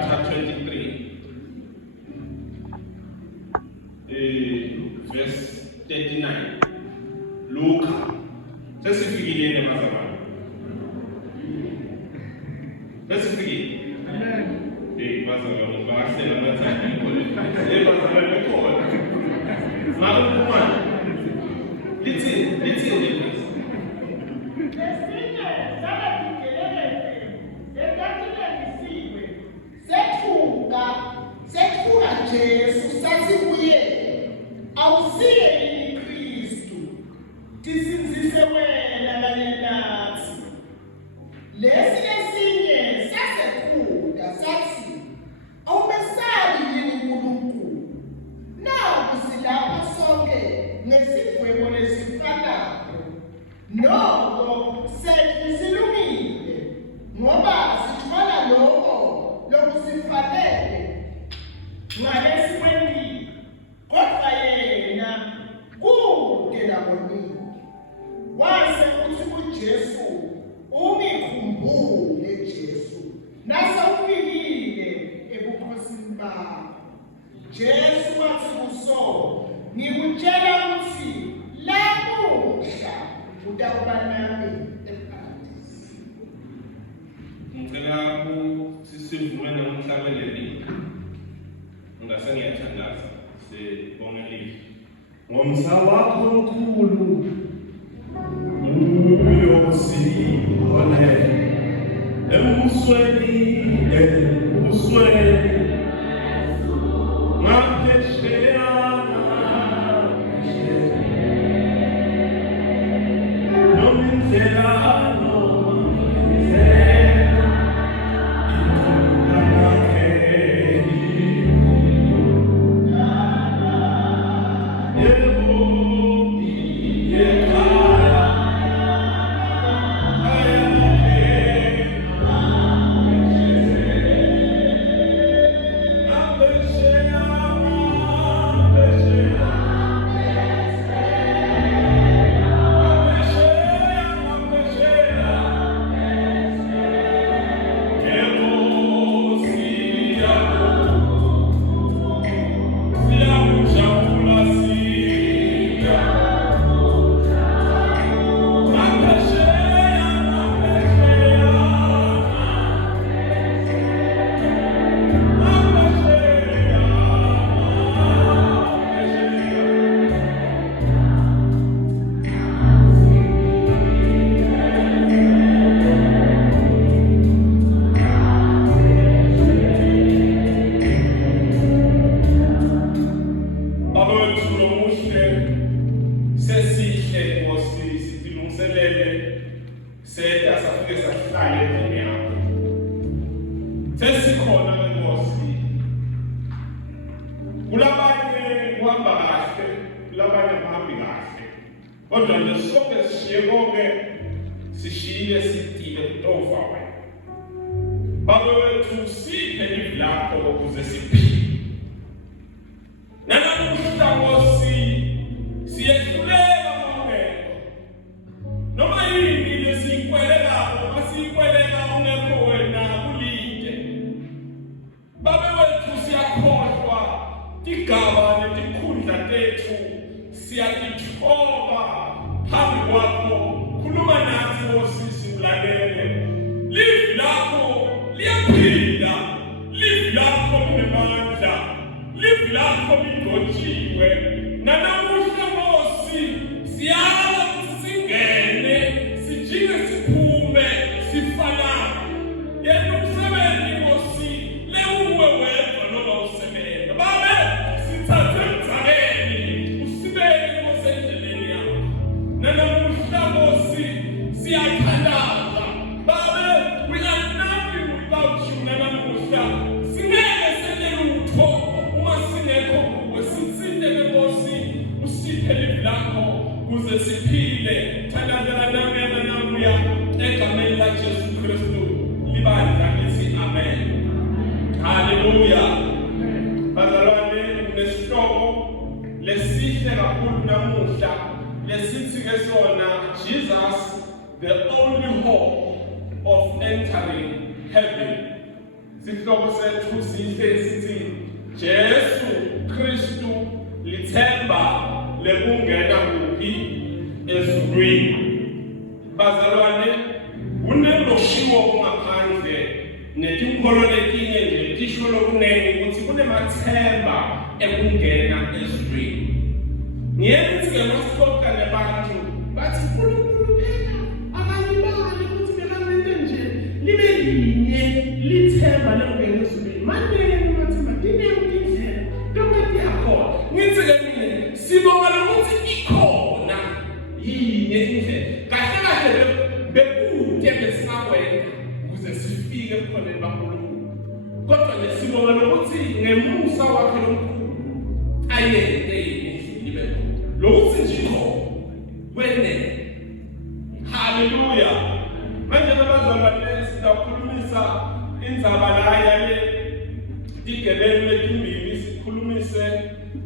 chapter 23, verse 39. Luka. Sesifikile emazalwane. Sesifikile. Amen. Bazalwane bahlela bathanda ikhona. Bazalwane bekhona. Makuphuma. Lithi please. Sethuka Jesu sathi kuye awusiye yini Kristu tisinzise wena kanye nathi lesi esinye sasethuka sathi awumesabi yini uNkulunkulu naku silapha sonke nesigwebo lesifanayo noko sethi silungile ngoba sithwala lokho lokusifanele ngalesimweni kodwa yena kude lakoningi wase uthi kuJesu ungikhumbule Jesu nasawufikile ebukhosini bakho Jesu wathi kuso ngikutshela ukuthi lamuhla utawuba nami eparadise. Ngicela sivume namhlabeleni. Ngase ngiyathandaza sibonge live ngomsa wakho omkhulu uyosibone embusweni ngaphesheya nomindlela kodwa nje sonke sishiye konke sishiyile sidile kutofa wena Baba wethu siphe livi lakho ukuze siphile nanamuhla Nkosi siyehlulela mawungekho noma yini lesikwelekayo masikweleka ungekho wena kulinde Baba wethu siyakhohlwa tigaba netikhundla tethu siyakithoba phambi kwakho khuluma nathi Nkosi ulalele livi lakho liyaphila livi lakho linemandla livi lakho ligotshiwe nanamuhla Nkosi siyala ukuthi singene sijike siphume sifana yena umsebenzi Nkosi lewuwe wedwa noma usebenza babe sithathe emthakeni usibeke Nkosi endleleni yakho nanamuhla Nkosi siyathandaza babe we are nothing without you nanamuhla singeke senze lutho uma singekho kuwe sitsinde Nkosi usiphe livi lakho kuze siphile thandazela nangena nakuya egameni la Jesu Kristu libandla lithi amen haleluya bazalwane nesihlobo lesihle kakhulu namuhla lesithi ke sona Jesus the only hope of entering heaven sihloko sethu sihle sithi Jesu Kristu lithemba lekungena kuphi ezulwini. Bazalwane, kunelokushiwo kungaphandle netinkolo letinye nje tisho lokunene ukuthi kunemathemba ekungena ezulwini. Ngiyekuthi-ke masixoxa nabantu bathi uNkulunkulu phela akalibali ukuthi bekanento nje libe linye lithemba lokungena ezulwini. Manene mathemba dinenge indlela lokho yakhona. Ngithi-ke mina sibonga ukuthi ikhona yinye indlela. Kahle kahle bekude besingakwenza ukuze sifike ebukhoneni baNkulunkulu. Kodwa nje sibonga ukuthi ngemusa wakhe lomkhulu ayente lokuthi nje kwenene. Haleluya. Manje abazalwane sizakhulumisa indzaba la yale tigebengu letimbili, sikhulumise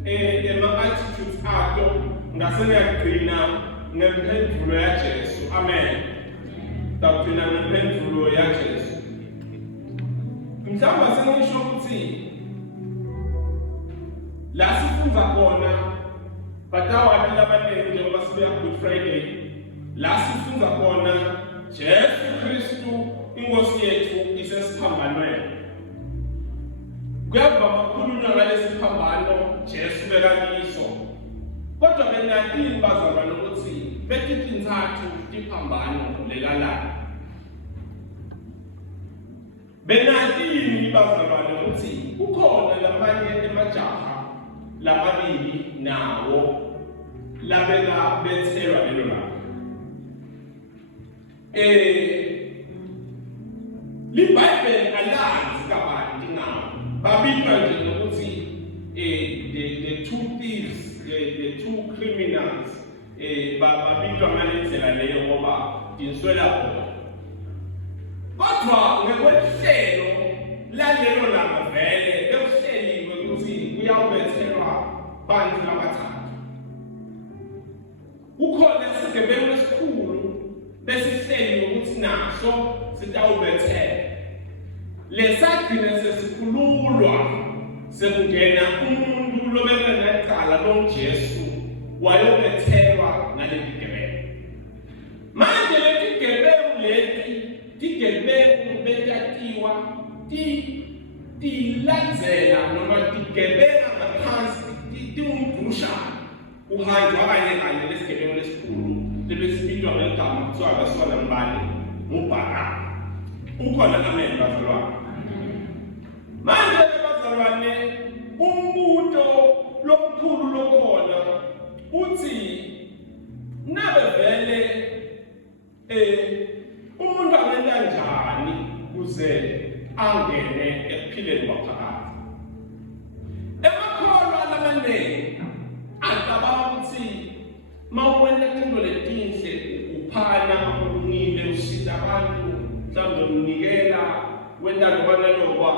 ema-attitudes ato, ngase ngiyagcina ngemphendulo yaJesu. Amen. Sagcina ngemphendulo yaJesu. Mhlawumbe sengisho ukuthi la sifunza khona batawati labanengi njengoba sibuya Good Friday, la sifunza khona Jesu Kristu inkosi yethu isesiphambanweni. Kuyavama ukukhulunywa ngalesi siphambano Jesu bekakiso, kodwa benakini bazalwane ukuthi betitintathu tiphambano lelalana. Benakini bazalwane ukuthi kukhona lamanye emajaha lamabili nawo labeka bethelwa lelo labo. LiBhayibheli alazi kabanti nawo babitwa nje nokuthi the two thieves, the two criminals, babitwa ngalendlela leyo ngoba tinswela khona. Kodwa ngekwehlelo lalelo langa vele bekuhleliwe ukuthi kuyawubethelwa bantu labathathu. Kukhona isigebengu esikhulu besihleli ukuthi naso sitawubethela. Lesagcina sesikhululwa sekungena umuntu lobeka necala lomJesu wayobethelwa ngaleli gebengu. Manje leti gebengu leti tigebengu betatiwa tilandzela noma tigebenga ngaphansi tiwumdusha uhanjwa kanye lesigebengu lesikhulu lebesibitwa ngegama kuthiwa akasuka nambani ngubhaka. Ukhona amen bazalwane. Manje bazalwane, umbuto lomkhulu lokhona uthi nabe vele umuntu angenza njani kuze angene ekuphileni kwaphakade. Emakholwa lamanengi acabanga ukuthi mawuwena izinto letinhle uphana ulungile usita abantu mhlawumbe unikela wenda lokwanalokwa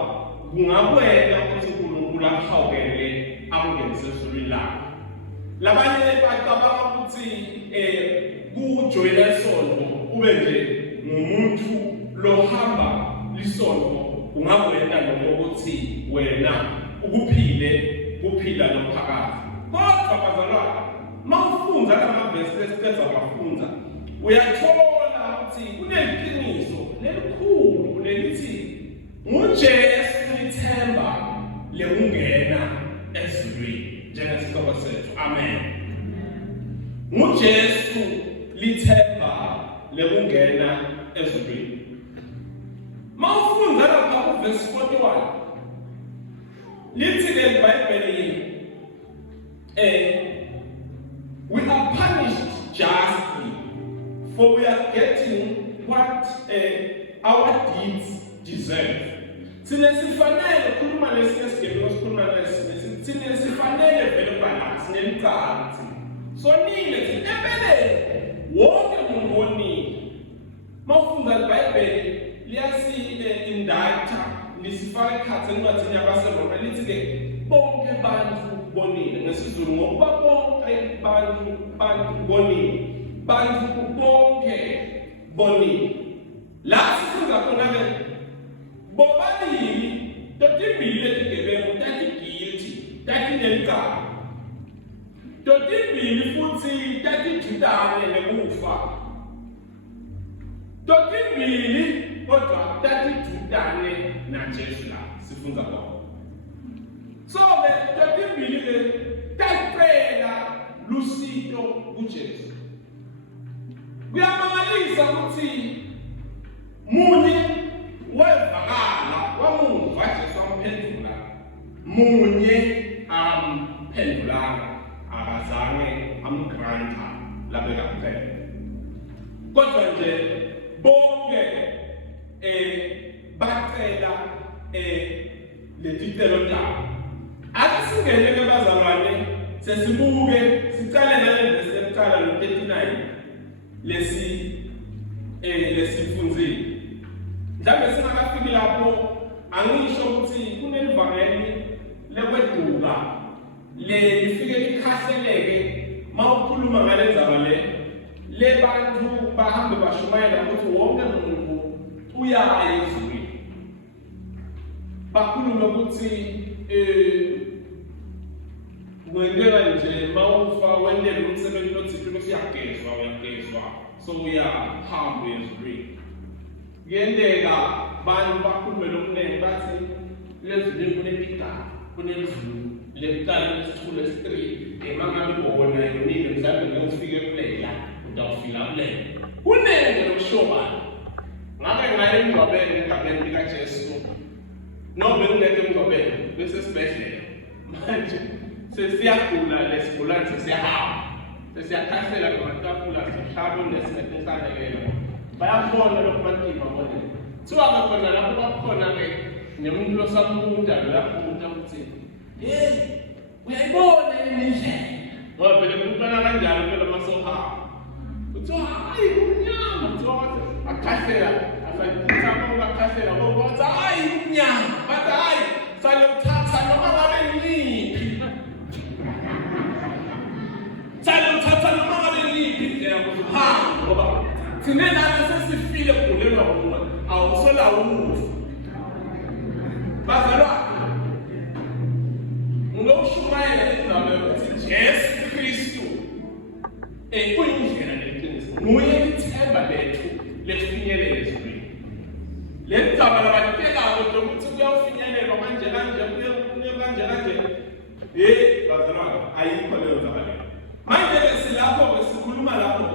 kungakwena ukuthi uNkulunkulu akuhawukele akungenise ezulwini lakhe. Labanye bacabanga ukuthi kujoyina isonto ube nje ngumuntu lohamba lisonto kungakwena noma ukuthi wena kuphila nomphakathi. Kodwa bazalwane, mawufunza lamavesi lesiceda bafunza uyathola ukuthi kuneqiniso lelikhulu lelithi nguJesu lithemba lekungena ezulwini njengesihloko sethu. Amen. nguJesu lithemba lekungena ezulwini. Mawufunda lapha kuverse 41 lithi le Bible we are punished justly, for we are getting what our deeds deserve. Sinesifanele khuluma lesikesigelo sikhuluma lesine sinesifanele vele kwala sinelicala sonile empeleni wonke umuntu onile. Mawufunda iBhayibheli liyasi-indicta lisifaka ekhathini encwadini yabaseRoma lithi-ke bonke bantu bonile ngesizulu ngokuba bonke bantu bonile, bantu bonke bonile. La sifunza khona-ke bobabili tatinelika totimbili futhi tatijudane nekufa totimbili kodwa tatijudane naJesu la sifundza khona so ke totimbili ke taqela lusito kuJesu kuyamangalisa ukuthi munye wevakala wamuva Jesu amphendula munye amphendulanga akazange amgranta labeka kuphela kodwa nje bonke bacela letitelo tabo asingene ke bazalwane sesibuke sicale nalevesi ekuqala lo 39 lesifundzile mhlawumbe singakafiki lapho angisho ukuthi kunelivangeli lekweduka lifike likhaseleke mawukhuluma ngalendzaba le bantu bahambe bashumayela ukuthi wonke umuntu uyaya ezulwini bakhulume ukuthi wendela nje mawufa wendela umsebenzi othile bese uyagezwa so uyahamba ezulwini kuyenteka bantu bakhulume lokuningi bathi lezulwini kunetigaba kunezulu lekuqala lesithule esi3 emangabe ubona yonile mhlawumbe ngeke ufike kulela utawufika kulela kunenge lokushobana ngabe ngaye emngcwabeni egameni likaJesu noma ngeke emngcwabeni bese sibhedlela manje sesiyagula lesigulane sesiyahamba sesiyakhasela ngamatafula sihlalo nesimetesanekelo bayabona lokho bantima bona thiwa khona lapho bakhona ke nemuntu losamunda lapho umuntu ukuthi hey uyayibona indlela ngoba vele kuqala kanjalo phela masoha uthi hayi unyama uthi akhasela asayithatha ngoba akhasela ngoba uthi hayi unyama bathi hayi sale uthatha noma ngabe yini sale uthatha noma ngabe yini indlela ukuhamba ngoba thina lana sesifile kulelwa umuntu awusola umufu bazalwane ngoshumayela indaba yokuthi Jesu Kristu kuyindlela leqiniso nguye ithemba lethu lefinyelela ezulwini lendaba labatekayo ukuthi kuyawufinyelelwa kanje kanje bazalwane ayikho leyo ndaba leyo manje silapho besikhuluma lapho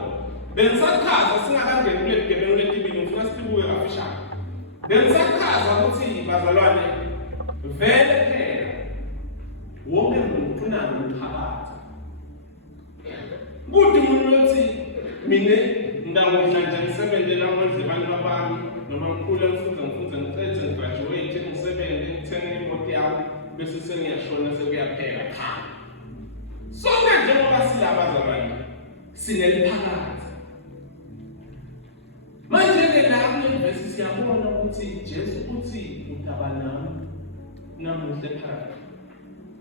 bengisakhaza singakangeni kule gebelo letibili ngifuna sibuye kafishane bengisakhaza ukuthi bazalwane vele phela wonke umuntu unalo umphakathi kuthi umuntu lothi mina ngidawudla nje ngisebenze namandla abantu babami noma ngikhule ngifunze ngicede ngigraduate ngisebenze ngithenge imoto yami bese sengiyashona sekuyaphela cha sonke njengoba silaba zabanye sineliphakathi manje ke lapho bese siyabona ukuthi Jesu uthi utabanami namuhle phakathi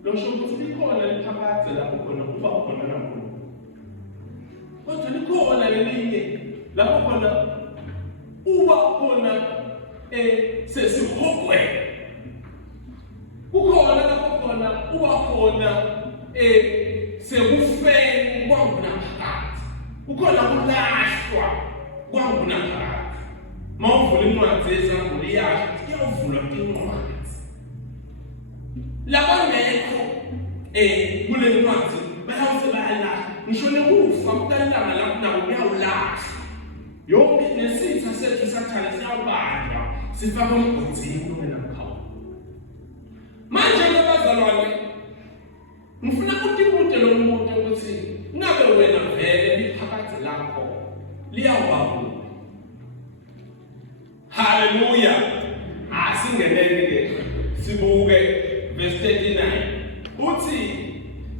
losho ukuthi likhona liphakathi lapho khona kuba khona namuntu kodwa likhona lelinye lapho khona uba khona sesihogwe kukhona lapho khona uba khona sekufeni kwangunaphakathi kukhona kulahlwa kwangunaphakathi mawuvula incwadi yezambulo iyasho kuyavulwa incwadi labangekho kule ncwadi bayawuse bayalahla ngisho nekufa kuqalanga lapho nabo kuyawulahla yonke nesitha sethu sathana siyawubanjwa sifaka umgodini kumena mkhawu manje abazalwane ngifuna ukuthi umuntu lo muntu ukuthi ngabe wena vele liphakathi lakho liyawabona haleluya asingeneke sibuke verse 39 uthi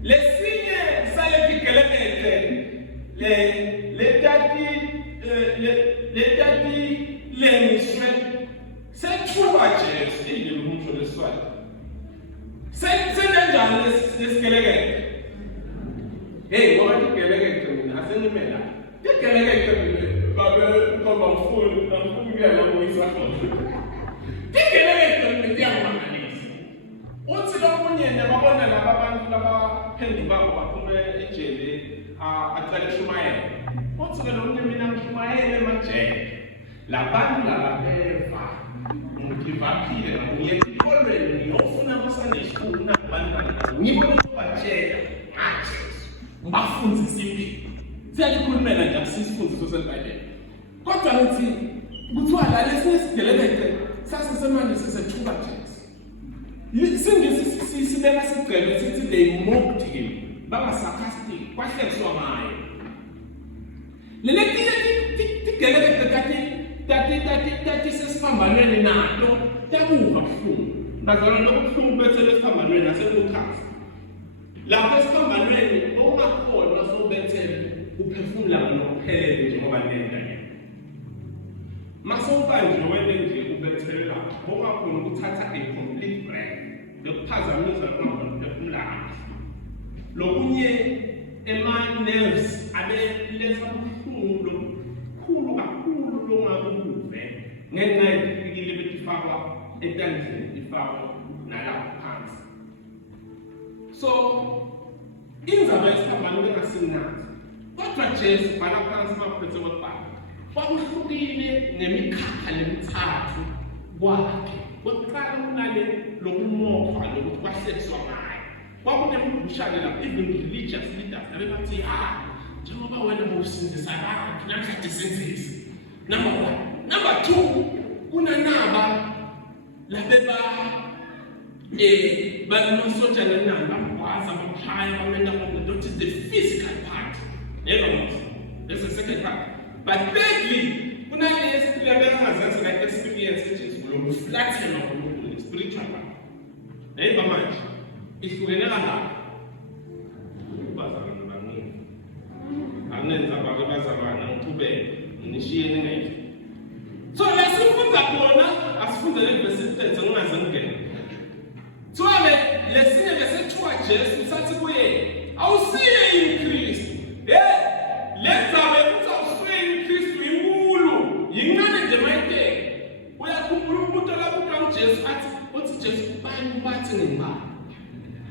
lesinye salepigelekete letati lemiswe sethuba Jesu ile umuntu leswayo senenjani lesigelekete hey ngoba igelekete mina asenimela igelekete babe ngoba mfuni ngiyala kuyisakho igelekete mina uthi lo munye babona laba abaphenduki babo baphume ejele acela ukushumayela. Uthi-ke lo mnye mina ngishumayele emajele. Labantu laba beva ngivaphile ngiyeka ikolweni ngiyofuna ama-Sunday school kunabantwana ngibona ukubatshela ngathi ngibafundise impilo. Siyakhulumela nje asisifundiso seBhayibheli. Kodwa ngithi kuthiwa la lesinye sigeleleke sasesemanje sisethuka nje. Sibeka sigcebe sithi they mocked him. Baba sarcastic kwahlekiswa ngayo. Leletinye tigeleleke tati sesiphambanweni nato tabuva buhlungu. Bazalwa nobuhlungu bethu esiphambanweni nasebukhasi. Lapho esiphambanweni ongakhona sobethele uphefumula ngokuphelele njengoba nenda yena. Masowubanjwe wena nje ubethele lapho ongakhona ukuthatha a complete breath lokuphazamisa kwakho ukuphefumula. Lokunye ema-nerves abeletha ubuhlungu lobukhulu kakhulu longakuve ngenxa yetikile betifakwa etandleni ifakwa nalapho phansi. So indzaba yesiphambano bengasimnandi. Kodwa Jesu bhala phansi maphethe kwebhayibheli kwakuhlukile nemikhakha lemithathu kwakhe. Kokuqala kunale lokumokhwa lokuthi kwahlekiswa ngayo. Kwakunembushane lapho even religious leaders abebathi njengoba wena usindisa abantu namhlanje senzisi. Number 1. Number 2, kunanaba labeba banosotsha nenani bamgwaza baphaya bamenda bonke. That is the physical part. That's the second part. But thirdly, kunalesi labengazansi like experience which is lokuflathela ngoNkulunkulu spiritual part. Nayiba manje ihlukene kangapi? Bazalwane baningi. Anenza bazalwane ngiqhubeke nishiye ningenze. So lesifunda khona asifunde leverse 30 ngingaze ngene. Tsobe lesinye besethiwa Jesu sathi kuye awusiye iKristu. Lenza ukuthi awusiye iKristu inkulu yincane nje mayiteke. Uyakhumbula umuntu olabuka uJesu athi uthi Jesu bani bathi ngibani.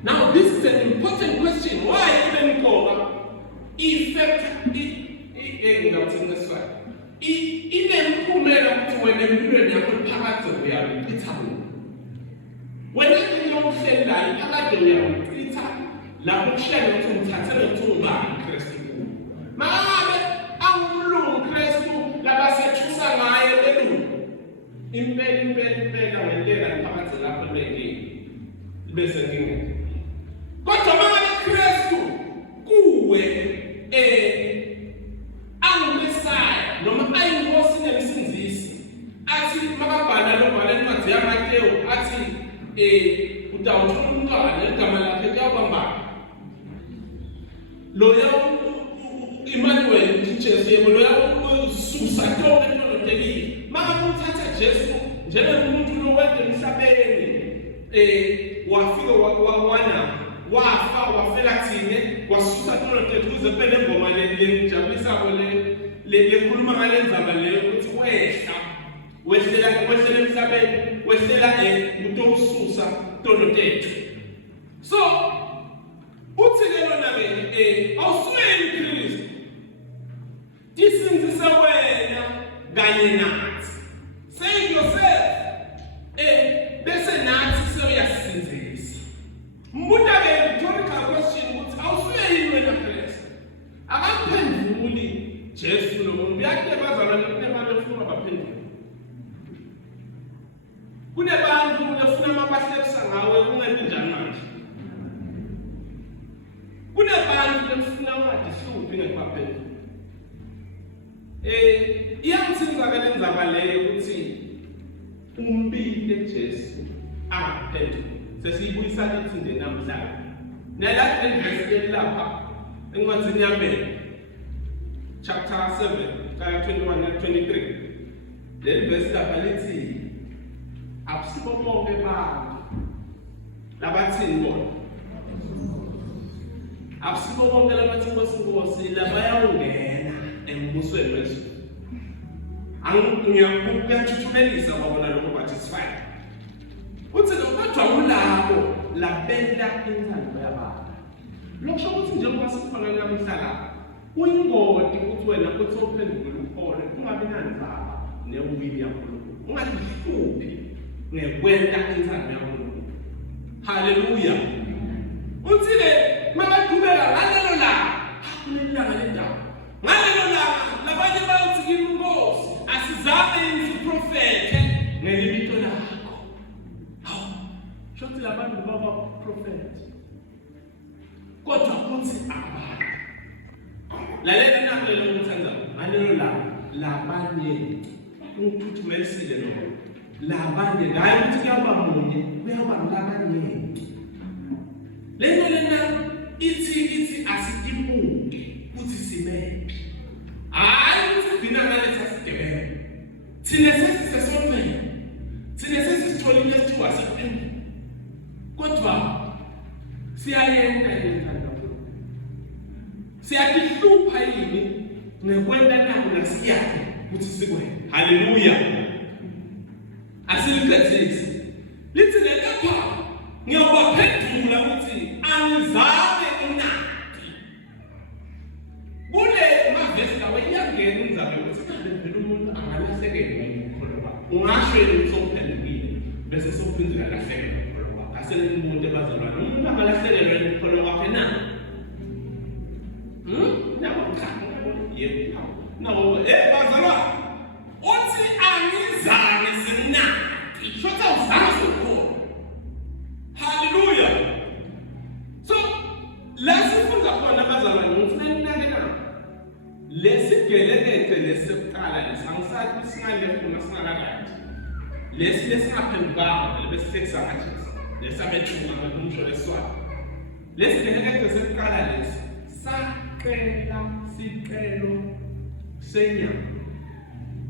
Now this is an important question. Why even ngoba effect inemphumela ukuthi wena empilweni yakho phakathi uyayichitha. Wena into la phakathi uyayichitha lapho kushaya ukuthi umthathele uthumba iKristu. Mabe awumlungu Kristu labasethusa ngaye belungu. Impela ngentela phakathi lapho lenkingi. Bese ngingene. Kodwa manje Kristu kuwe angumesaya noma ayinkosi nemsindisi athi makabhala lokubhala encwadi yaMateyu athi udawuthola umntwana igama lakhe kuyabamba loya Emmanuel uJesu yebo loya ususa konke entonoteli makamuthatha Jesu njengomuntu lowedwa emhlabeni wafika wawana wafa wafela thine wasusa tonoteli kuze phela engoma lenjabulisa lekhuluma ngalendzaba leyo ukuthi wehlela emhlabeni wehlela umuntu osusa tonoteli. So uthi ke lona ke awusweli iKristu disinzise wena kanye nathi. Save yourself bese nathi seyasinzisa. Mbuta ke rhetorical question ukuthi awusweli wena Kristu. Akaphenduli Jesu lo muntu yakhe bazalwane kunebantu bafuna baphendule. Kunebantu bafuna mabahlekisa ngawe kungathi njani manje. Kunebantu bafuna ngathi sihluphi ngekuphendula. Iyangithinza ke lendaba leyo ukuthi umbike Jesu aphendule. Sesiyibuyisa lithi nje namhlanje. Nalapha verse lapha encwadini yaMateyu chapter 7 kaya 21 na 23. Le verse lapha lithi akusibo bonke abantu labathini bona. Akusibo bonke labathi Nkosi labayawungena embusweni wezulu. Ngiyakuthuthumela babona lokho bathi sifane. Uthi kodwa ulabo labenda inzalo yabantu. Lokusho ukuthi njengoba sikhona namhla la uyingodi ukuthi wena uthi uphendule ukhole ungabi nandzaba newili yaNkulunkulu. Ungahluphi ngekwenta inzalo yaNkulunkulu. Haleluya. Uthi ke makaqhubeka ngalelo la kulelanga lendawo. Ngalelo la labanye bayothi inkosi asizame isiprofete ngelibito lakho. Hawu. Shothi labantu baba prophet. Kodwa kuthi abantu. Lalela nalelo ngithanda ngalelo la labanye ukuthumelisile lo. Labanye ngayo ukuthi kuyaba munye kuyaba labanye. Lento lena ithi asidibuke ukuthi simephi. Hayi ukuthi dina ngalesa sidebele. Thina sesisesonqeni. Thina sesisitholile isithuba sephendula. Kodwa siyayenza into siyahlupha yini nekwenta nako nasiyaphi ukuthi sikwenze. Haleluya. Asiliqedisi lithi lekepha ngiyobaphendula ukuthi angizame unati kule mavesi lawo iyangena umzame ukuthi vele umuntu angalahlekelwa ngomkholo wakhe. Ungasho ukuthi uphendukile bese sokuphinzela lahlekelwa ngomkholo wakhe. Asele umuntu ebazalwane umuntu angalahlekelwa ngomkholo wakhe na. No, bazalwane uthi angizange simnandi shotha uzange sokhona. Haleluya. So lasifunda khona bazalwane ukuthi nanginake na lesigelekete lesekuqala lesangisathi singalekhona singakalathi lesi lesingaphendukanga lebesekusangathi lesabethuka ngokumsho leswazi lesigelekete lesekuqala lesi saqela siqelo senyama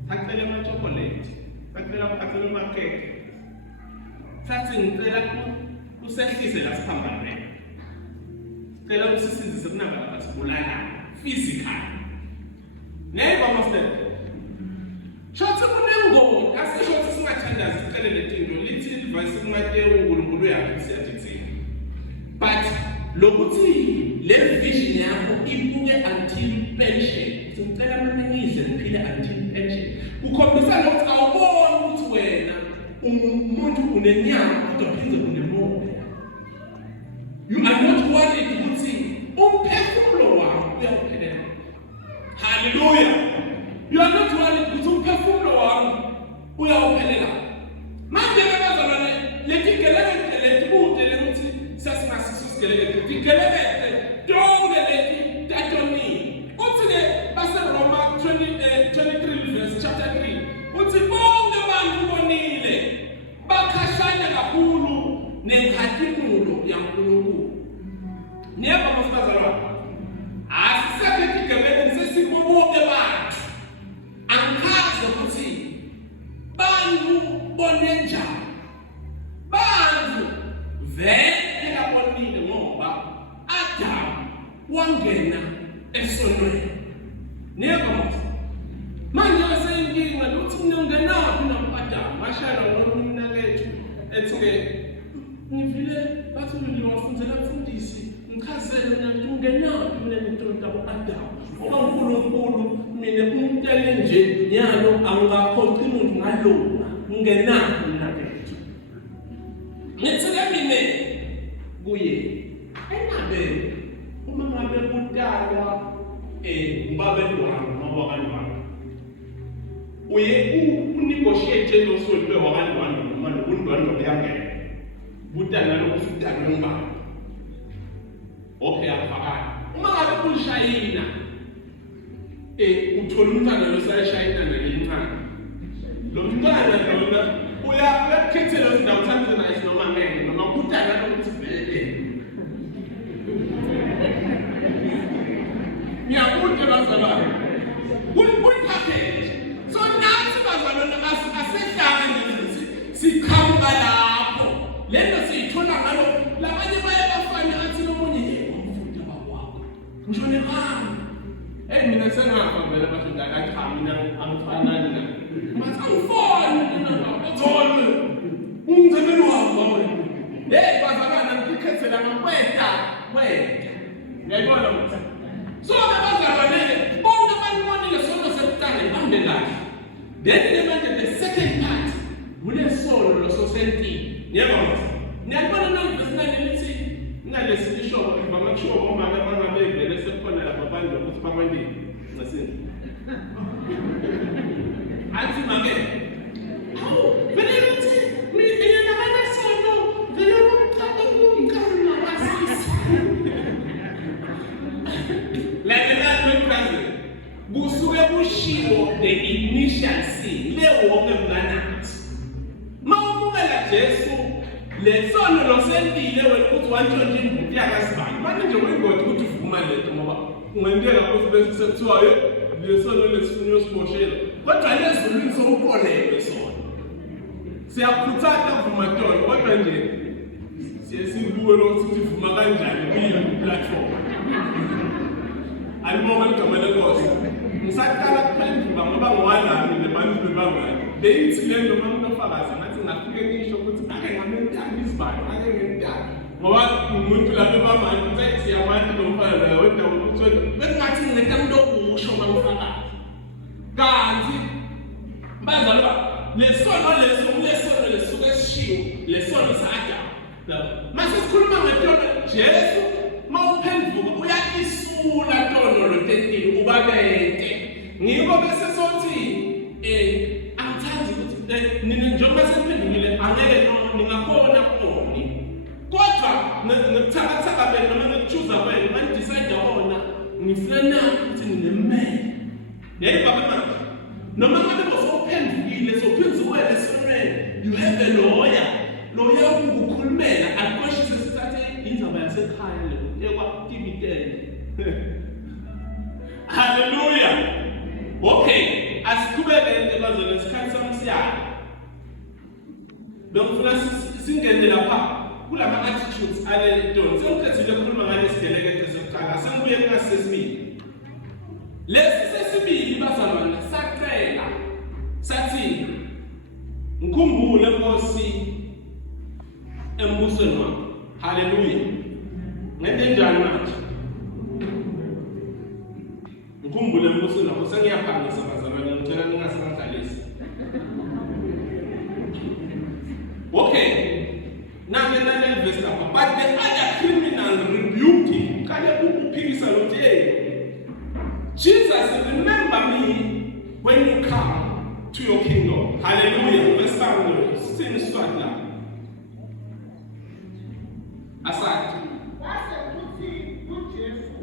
saqela ama-chocolate saqela ama-cake sathi ngicela kusehlise la siphambane sicela usisizise kunaba basibulala physical neighbor mustard shothi kunengoma asisho ukuthi singathandazi sicela letinto lithi advice kuMateyu uNkulunkulu yakhe siyathi but lokuthi le vision yakho ibuke until pension sicela manje ngidle ngiphile until pension ukhombisa ukuthi awuboni ukuthi wena umuntu unenyama kodwa phinde unemoya. You are not worried ukuthi umphefumulo wakho uyaphelela. Hallelujah. You are not worried ukuthi umphefumulo wakho uyaphelela. Manje bazalwane lekigeleke letibude lekuthi sasingasiso sigeleke tigeleke donke leti tatoni. Uthi ke base Roma 23 verse chapter 3 uthi bonke abantu bonile bakhashana kakhulu nenkhathumulo yaNkulunkulu. Niyaba mfazalwane asisekhe tigebele sesibonke abantu angikaze ukuthi bantu bonenjani bantu vele kabonile ngoba Adam wangena esonweni. Niyaba manje waseyinkinga ukuthi ungenaphi noAdam mashayela nomnalethu ethi ngivile bathi ngiwafundzela umfundisi ngichazele mina ungenaphi mina ngitonta uAdam ngoba uNkulunkulu mina umtele nje nyalo angakhoqi umuntu ngalona ungenaphi umnalethu ngithele mina kuye enabe uma ngabe kudalwa ngibabendwana mawakandwana uye unegotiate losonto wakandwana noma nokundwana yangena budana lokufutana ngibani okay afakana uma ngabe kushayina uthola umntana losayishayina nelincane lo mntana lona uyakhethela indawo uthandana naye noma ngeke noma budana lokuthi vele ngiyakude bazalwane package so nathi bazalwane asehlanga nje sikhamba lapho lento siyithola ngalo labanye baye bafana athi nomunye umfundi wakwakho njone khamba mina sengafa vele bafika la mina angifanani na mathi angifoni ngizona ungizemelo wakho bazalwane ngikhethela ngakweta Ngiyayibona manje. So abazalwane bonke abanibonile sonke sekuqala ibambe kahle. Then manje the second part kulesono lososentini. Yebo. Niyabona nokuvesana lithi ngalesisho bamasho omama abangabevele sekhona lapha abantu ukuthi bakwendini. Ngasini. Athi manje. Awu, vele lithi mina nabanasono vele umthatha kumkhala wasisi. Like that when present. Busuke bushiwo the initial scene. Lewo ngempanathi. Mawubukela Jesu lesono losentile wekuthi wantshontsha imbuti yakasibani. Manje nje uyingodi ukuthi uvuma letho ngoba ungenteka ukuthi bese sekuthiwayo lesono lesifunyo siboshela. Kodwa lezulwini sokuqolelwe sona. Siyakhuthaza vuma tolo kodwa nje siyesibuke lokuthi uvuma kanjani kule platform. Alimoment kamele kosi. Ngisaqala kuphendula ngoba ngowalami lebantu bebangani. Leyithi lento mangifakaza ngathi ngafike ngisho ukuthi ake ngamendayo isibani ake ngendaba. Ngoba umuntu lapha bamanje uthi siyabantu lomfana la wena ukuthi bengathi nginento okusho mangifakaza. Kanti bazalwa lesono lesuke sishiwo lesono sa-Adamu. Mase sikhuluma ngetona Jesu mawuphenduka uyakisula tono lotentile ubabete. Ngikho bese sothi angithandi ukuthi nina njengoba sephendukile angeke ningakhona koni. Kodwa ngikuthakathaka bena noma ngikuchuza wena mandicide wona ngifuna ukuthi nginemele. Yebo baba manje. Noma ngabe bosophendukile sophenduka esonweni you have a lawyer ukukhulumela akushise sithathe indaba yasekhaya le ekwa dividend. Hallelujah. Okay, asiqhubeke bazona isikhathi samsiyana. Bengifuna singene lapha kulama attitudes ale don. Sengithethile ukukhuluma ngale sidelekede sokuqala. Sengibuye kunasesibili. Lesi sesibili bazalwane saqela. Sathi ngikhumbule Nkosi embusweni wakho. Hallelujah. Ngente njani manje? Ngikhumbule embusweni wakho sengiyaphangisa bazalwane ngicela ningasangidlalisi. Okay. Now the verse lapha. But the other criminal rebuked him. Kale ukuphikisa lothi Jesus, remember me when you come to your kingdom. Hallelujah. Verse 5. Sing start now. Asante. Wase kuthi kuJesu,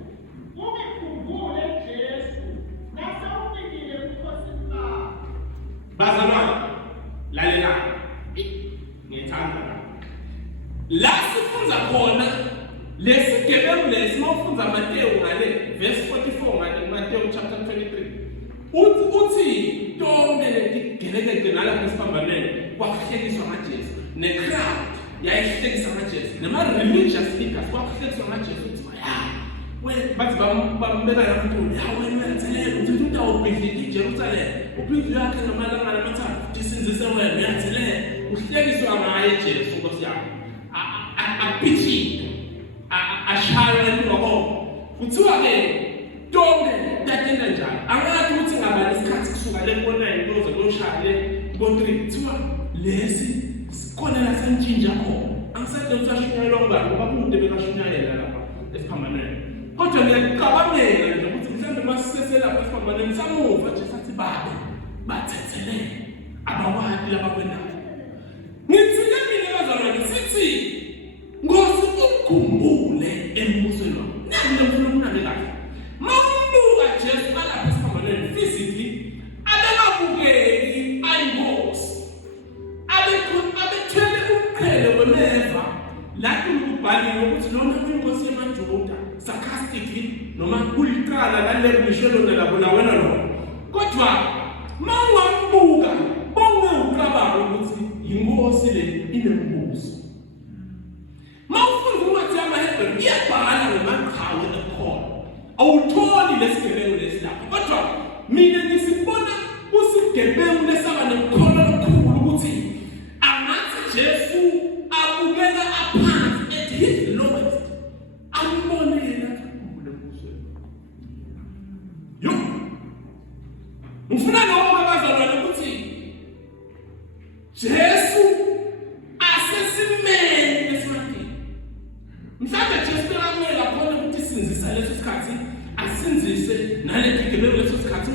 ukukhumbule Jesu, nase ufikile kukhosini bakho. Bazalwane, lalela. Ngiyithanda. La sifunza khona lesigebengu lesi mawufunza Mateyu ngale verse 44 ngale Mateyu chapter 23. Uthi tonke letigelekeqe nalapha esiphambanweni kwakuhlekiswa ngaJesu. Ne-crowd yayihlekisa ngaJesu. Nama-religious leaders kwakuhlekiswa ngaJesu ukuthi bathi bambeka lamuntu wena uyatheleka uthi utawubhidlika iJerusalem uphindle yakhe ngamalanga amathathu disinzise wena uyatheleka uhlekiswa ngaye Jesu Nkosi yakho aphithile ashaywa lokho kuthiwa-ke tonke tatenda njalo angathi ukuthi ngabani isikhathi kusuka le ko-9 kuze kuyoshaya ko-3 kuthiwa lesi sikhona la sentshintshwa khona angisade usashunyayelwa ngubani ngoba kude bekashunyayela lapha esiphambanweni kodwa ngiyacabangela nje ukuthi mhlawumbe masiseselapha esiphambanweni samuva nje sathi babe bathethelele abawadi labakwendayo ngithile mina bazalwane sithi Nkosi ukukhumbule embusweni wakho. Nami ngifuna ukunake kahle. Mawumbuka Jesu alapha esiphambanweni physically abengabukeki ayingosi. Abethwele uqhele wemeva lapho ukubhaliwe ukuthi lona inkosi yamaJuda sarcastically noma kuliqala lalelo ngisho lona labo lawena lona. Kodwa mawambuka bonke uqabanga ukuthi inkosi le inembuso. Mawufunza ukuthi amaHebrew iyabhala ngamaqhawe ekhona. Awutholi lesigebengu lesilapha. Kodwa mina ngisibona usigebengu lesaba nekhono lokukhulu ukuthi angathi Jesu abukela aphansi at his lowest. Ambonela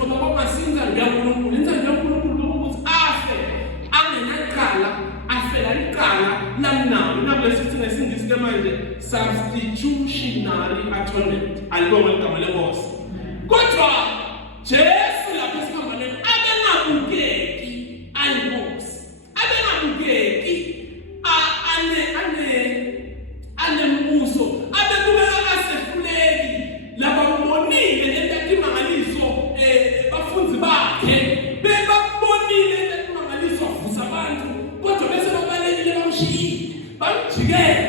ngoba bangasinza ngenkulunkulu inzalo kaNkulunkulu ukuthi afe angenacala afela icala lamnayo nakulesithi ngesingisi ke manje substitutionary atonement alibonga igama lenkosi kodwa Jesu lapha esikhambaneni abenabukeki ayinkosi abenabukeki anembuso abekubeka asefuleki labambonile entakimangaliso bafunzi bakhe bebabonile entakimangaliso avusa abantu kodwa bese babalekile bamshiyile bamjikela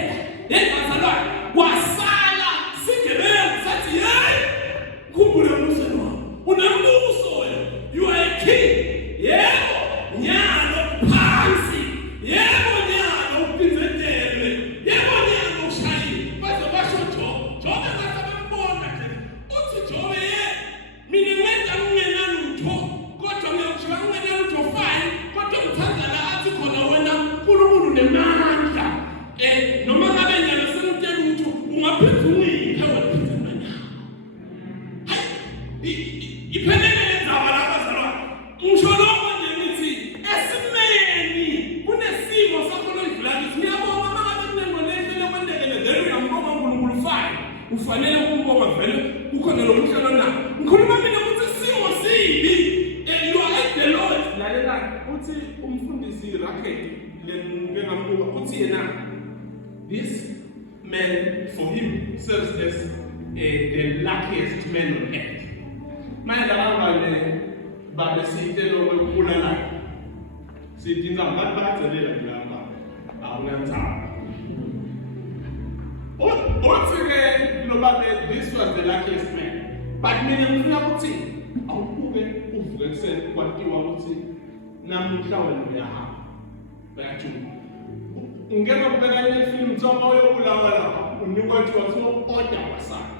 yengazalwane wasala sigebengu sathi hey khumbula umbuso wakho unembuso wena you are a king yebo nyalo phansi yebo nyalo uphinzelwe yebo nyalo ushayile baze basho Jobe ngasabembona nje uthi Jobe mina ngenza kungenalutho kodwa ngiyakujika kungenalutho fine kodwa ngithandana athi khona wena uNkulunkulu nemandla noma ngabe nyalo senutshela ukuthi ungaphinda ungiphe wena iphelele lendaba labazalwane ngisholomo nje ngithi esimeni kunesimo sakho lendlulakithi ngiyabonga mangabe kunengolehlele kwendekele then uyambonga uNkulunkulu fine ufanele ukumbonga vele ukhona lokuhlelo na ngikhuluma mina ukuthi isimo sibi you are at the Lord lalela uthi umfundisi Racket lengambuka uthi yena this man for him serves as the luckiest man on earth manje labangane babesitelo lokulala sidinga abantu bacelela lapha awunantsaba othike lo babe this was the luckiest man but mina ngifuna ukuthi awubuke uvuke kuseni kwatiwa ukuthi namuhla wena uyahamba bayathi ungena kubeka le film tsoma uyobulawa lapha unikwa ukuthi waso order wasana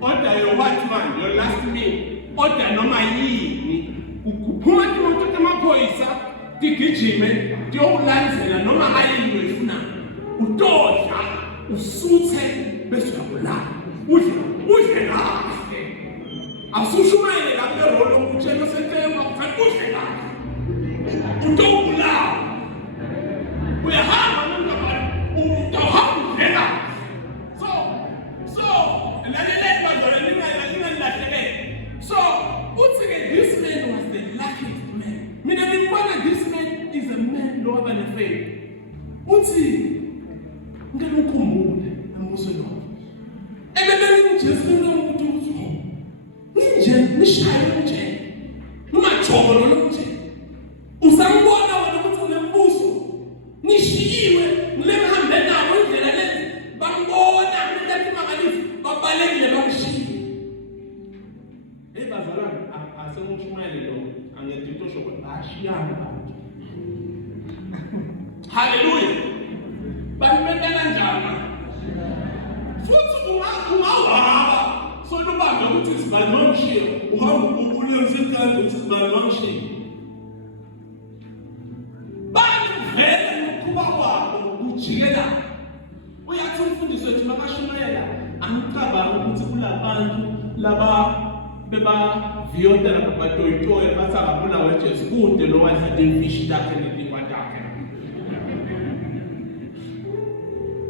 order your what man your last meal order noma yini ukuphuma imoto emaphoyisa digijime ndiyokulandzela noma ayini uyifuna utodla usuthe bese uyabulala udle kahle asushumayele lapho erolo utshela sentele kwakufanele udle kahle utobulawa uyahamba nongabantu utahamba udlela so this man was the luckiest man. Mina ngibona this man is a man lower than a friend. Uthi ngeke ukhumbule umbuso lo. Ebebele uJesu nomuntu uthi ninje nishaye nje. Ungatholo lo nje. Usangibona wena ukuthi unembuso. Nishiyiwe nilemhambe nawo indlela lezi bambona ukuthi makalisi babalekile bamshiya. Bazalwane asengumshumayele lo angedinto shoko ashiyana abantu haleluya bambeka kanjani futhi ungawaba so lubamba ukuthi sibalomshiye uhamba ulemsikhathi ukuthi sibalomshiye bantu vele ukuba wabo ujikela uyathi umfundisi wethu makashumayela angicabanga ukuthi kulabantu laba beba viyotela batoyitoya bathakabula weJesu kude lo wadla imfishi takhe neliwa takhe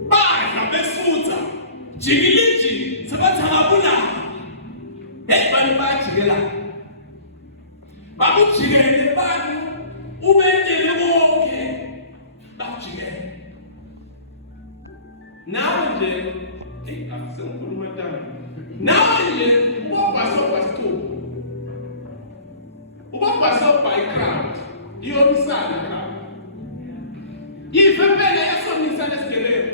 badla besutha jikiliji sebathakabula ebani bajikela babujikele bantu ubendele bonke bajikele nawe nje akusengikhuluma tani nawe nje ubabhasoba iCrowd iyomisana crowd ifempela yasomisana esigelelo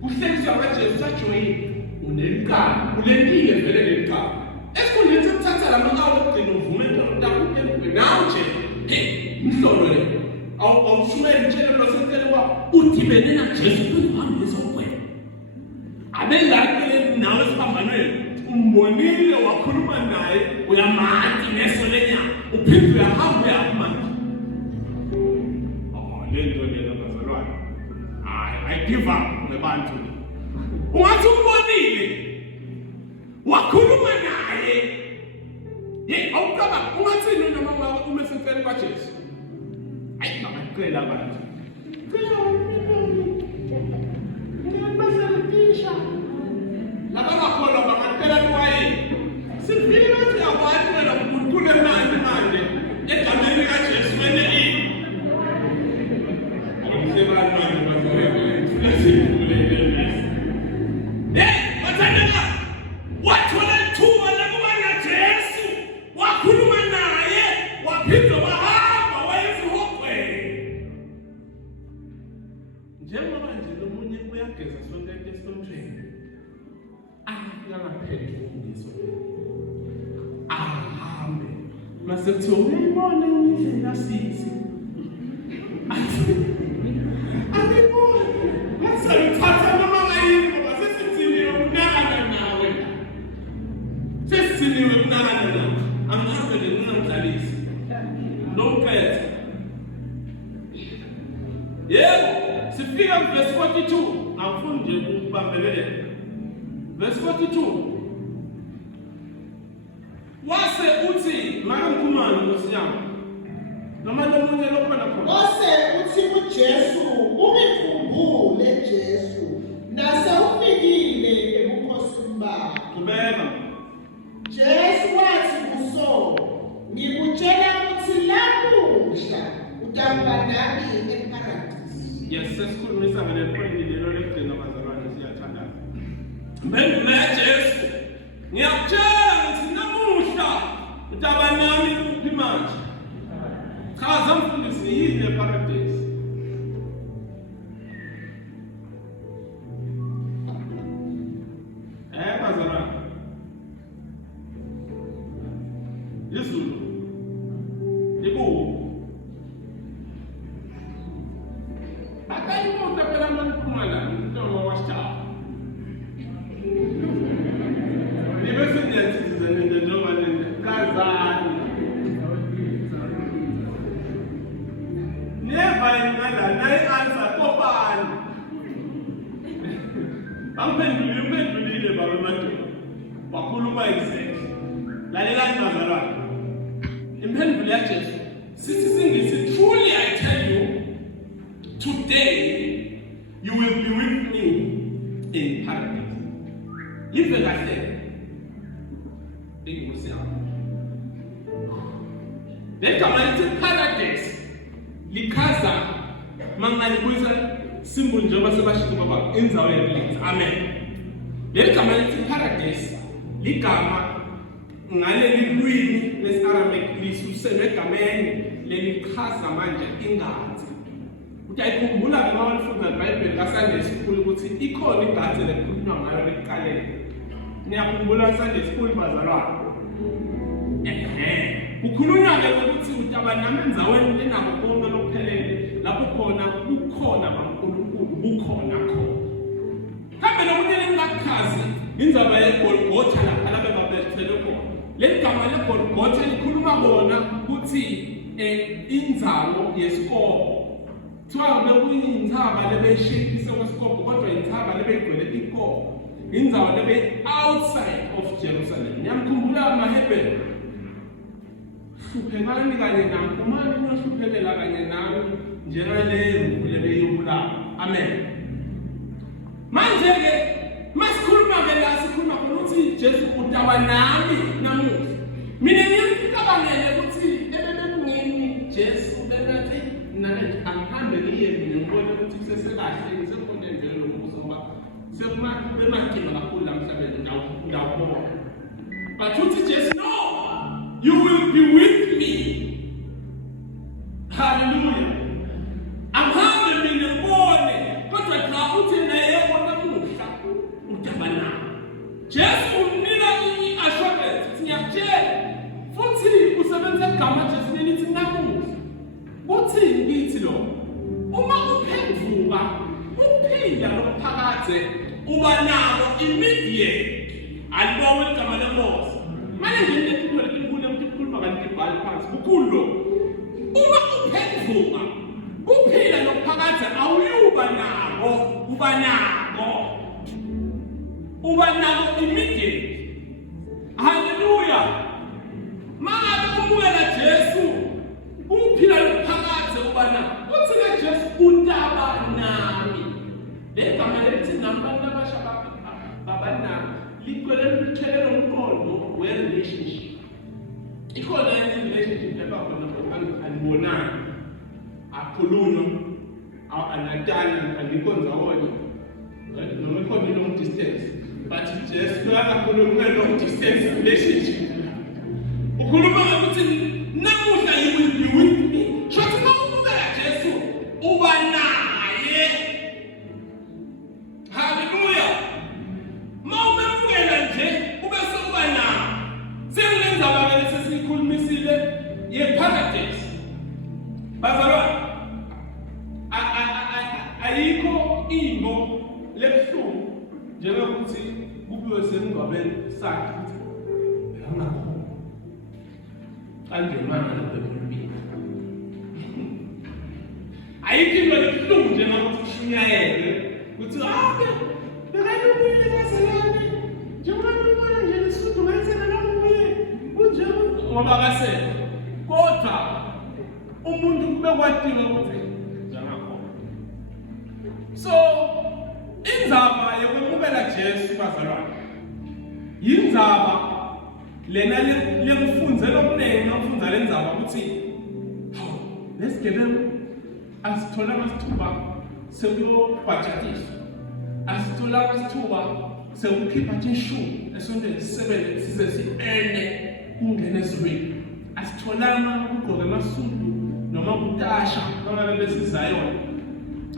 kuhlekiswa kwaJesu sajoyini unelikhala ulendile vele lelikhala esikhundleni sokuthatha lamacawa ogcina uvume ntakuphembe nawe nje mhlolo le awushumele utshele lo sentele wakho udibene naJesu kwihambo lesokwena abengakele nawe esibambanweni umbonile wakhuluma naye uyamati neso lenyama uphinde uyahamba uyakumanje lento lena bazalwane I give up ngebantu ungathi umbonile wakhuluma naye awuqaba ungathini noma ngabe uma eseceleni kwaJesu. Ayi mangicela abantu. Laba bakholwa bangacela liwayini. Sifike bathi abantu wena uNkulunkulu manje egameni kaJesu wena ini. Awusebani manje bafike. Bathandeka wathola ithuba lokuba naJesu, wakhuluma naye, waphinda wahamba wayezihogweni. Njengoba nje nomunye uyageza sonke esontweni, afika ngaphethe umbizo, ahambe mase kuthiwa uyayibona indlela sisi, ayibona ngasalithatha noma ngayini ngoba sesithiniwe ukunakana nawe, sesithiniwe ukunakana nawe, angihambe nginamdlalisi nomphethe. Yebo, sifika verse 42, angifuni nje ukubambelele. Verse 42. Wase uthi mara mkhumani Nkosi yami. Noma nomunye lokhona khona. Mose uthi kuJesu, "Ungikhumbule Jesu, nase ufikile ebukhosini bakho." Qhubeka. Jesu wathi kuSolo, "Ngikutshela ukuthi lamuhla utamba nami eparadise." Yes, sesikhulumisa ngale point lelo lekugcina bazalwane siyathandaza. Mpendulo ya Jesu. Ngiyakutshela ukuthi namuhla utaba nami kuphi manje? Chaza mfundisi yini eparadise? Bazalwane. Izulu. Ibuko. Bakayimo utapela mankumala noma washaya. Nibese niyathize njengoba nene kazana. Never ingala nayi answer kopani. Bangiphendulile baba madoda. Wakhuluma exactly. Lalelani bazalwane. Impendulo ya Jesu sithi singisi truly I tell you today you will be with me in paradise. Ife kahle ingosi yami. Legama lithi paradise likhaza mangalibuyisa simbu njengoba sebashithi baba indzawo yelinzi. Amen. Legama lithi paradise ligama ngaleli lwimi lesi-Aramaic lisuselwe egameni lelichaza manje ingadzi. Utayikhumbula ke uma ulifunda iBhayibheli kaSunday School ukuthi ikhona igadzi lekhulunywa ngayo lekuqaleni. Niyakhumbula Sunday School bazalwane? Kukhulunywa ke ukuthi utaba nami endzaweni enakho konke lokuphelele lapho khona kukhona kaNkulunkulu bukhona khona. Kambe lokunye lengakhazi indzaba yeGolgotha lapha babethele khona. Legama leGolgotha likhuluma bona ukuthi indzawo yesikopho. Kuthiwa bekuyindzaba lebeshekise kwesikopho kodwa indzaba lebegcwele ikopho. Indzawo lebe outside of Jerusalem. Ngiyamkhumbula amaHebheru. Hluphekani kanye nami, umani nohluphelela kanye nami njengaleyo lebeyibulala. Amen. Manje ke masikhuluma ke la sikhuluma ukuthi Jesu utaba nami namuhla. Mina ngiyacabangela ukuthi ebebekungini Jesu bebathi nami angihambe ngiye mina ngibone ukuthi seselahle ngisekhona njalo lokubuza ngoba sekumaqina kakhulu la emhlabeni ndawubona. But uthi Jesu no, you will be with me. Hallelujah. Angihambe mina ngibone kodwa cha uthi naye namuhla utaba nami. Jesu unika i-assurance ngiyakutshela futhi usebenza igama Jesu lithi namuhla. Uthi ngithi lo uma uphenduka uphila lophakade uba nalo immediate alibawe igama leMose. Manje nje ukukhuluma kanti ibhali phansi ukulo uma uphenduka uphila lophakade awuyuba nabo uba nabo immediate. Hallelujah. Mangabe umukela Jesu, uphila phakathi ubana uthi ke Jesu utaba nami. Legama elithi nabantu abasha babana likwelelo umqondo we-relationship. Ikhona enye relationship lapha angibonayo. Akhulunywa, anatana, andikho ndawonye. Noma ikhona long distance. But Jesu akakhuluma long distance relationship. Ukhuluma ngokuthi namuhla you will be with me. Shothi mawubukela Jesu uba naye. Hallelujah. Mawubukela nje ube sokuba naye. Sengenza abale sesikhulumisile ye-paradise. Bazalwane, ayikho into lebuhlungu njengokuthi kubiwe sengcwabeni sakhe angakho kanjemana lebhebheni. Ayikho into lebuhlungu njengokuthi kushunyayele ukuthi bekanobuyile bazalwane njengoba nje lesuthu ngayisela nobuye kunjalo ngoba kasekho kodwa umuntu kube kwadiwe ukuthi njengakho. So indzaba yokumukela Jesu bazalwane yindzaba lena lemfundzelo omnengi nomfundza lendzaba ukuthi lesigebengu asitholanga isithuba sekuyobhajatiswa, asitholanga isithuba sekukhipha tishumi esontweni sisebele size si-ene kungena ezulwini, asitholanga ukugqoka amasudu noma ukutasha noma besizayona,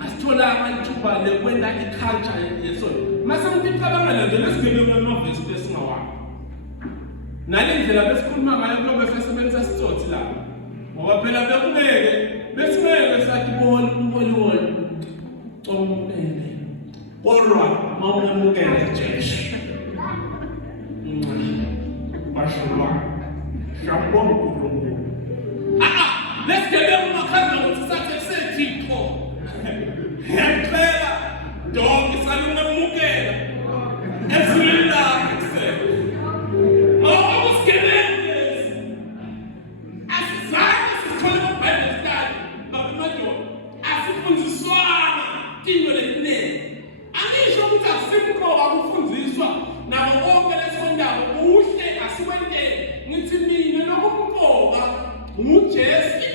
asitholanga ithuba lekwenda iculture yesonto. Mase ngicabanga le nto lesigebengu enovesi lesingawani nale ndlela besikhuluma ngayo kulo besebenzisa isitsotsi lapha ngoba phela bekungeke besingeke sathi uholiwoli comele kodwa mawumukela Jesu mashallah shabon kurongo lesigebengu makhaza ukuthi sathe sethixo yaphela donke salungemukela ezulwini lakhe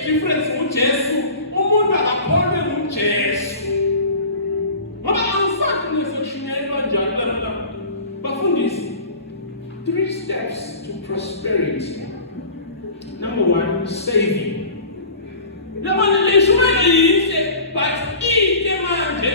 difference uJesu umuntu akakholwe nguJesu ngoba angisathi neseshunyayelwa njalo lapha bafundisi 3 steps to prosperity. Number 1, saving. Lamanje leshumayela yihle but ike manje